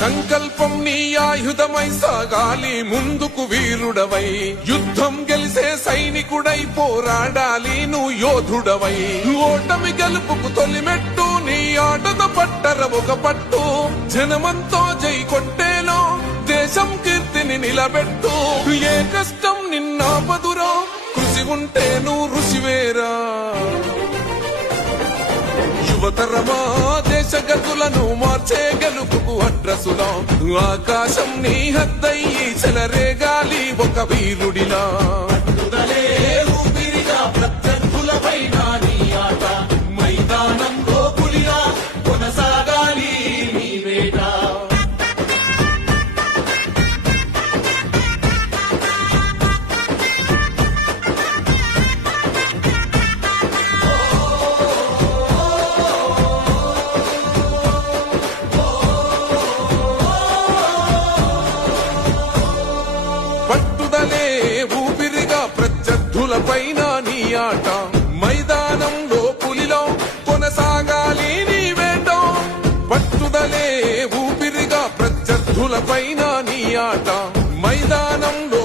సంకల్పం నీ ఆయుధమై సాగాలి ముందుకు వీరుడవై, యుద్ధం గెలిసే సైనికుడై పోరాడాలి నువ్వు యోధుడవై. ఓటమి గెలుపుకు తొలిమెట్టు నీ ఆటద పట్టర ఒక పట్టు, జనమంతో జై కొట్టేలో దేశం కీర్తిని నిలబెట్టు. ఏ కష్టం నిన్నాపదురో కృషి ఉంటే నువ్వు ఋషివేరా. యువతరమా దేశ గతులను మార్చే గెలుపుకు అడ్రసులా, ఆకాశం నీ హద్దయ్యి చెలరేగాలి ఒక వీరుడిలా. ఊపిరిగా ప్రత్యర్థులపైన నీ ఆట, మైదానంలో పులిలా కొనసాగాలి నీ వేట. పట్టుదలే ఊపిరిగా ప్రత్యర్థులపైన నీ ఆట, మైదానంలో పులిలో కొనసాగాలి నీ వేట. పట్టుదలే ఊపిరిగా ప్రత్యర్థులపైన నీ ఆట, మైదానంలో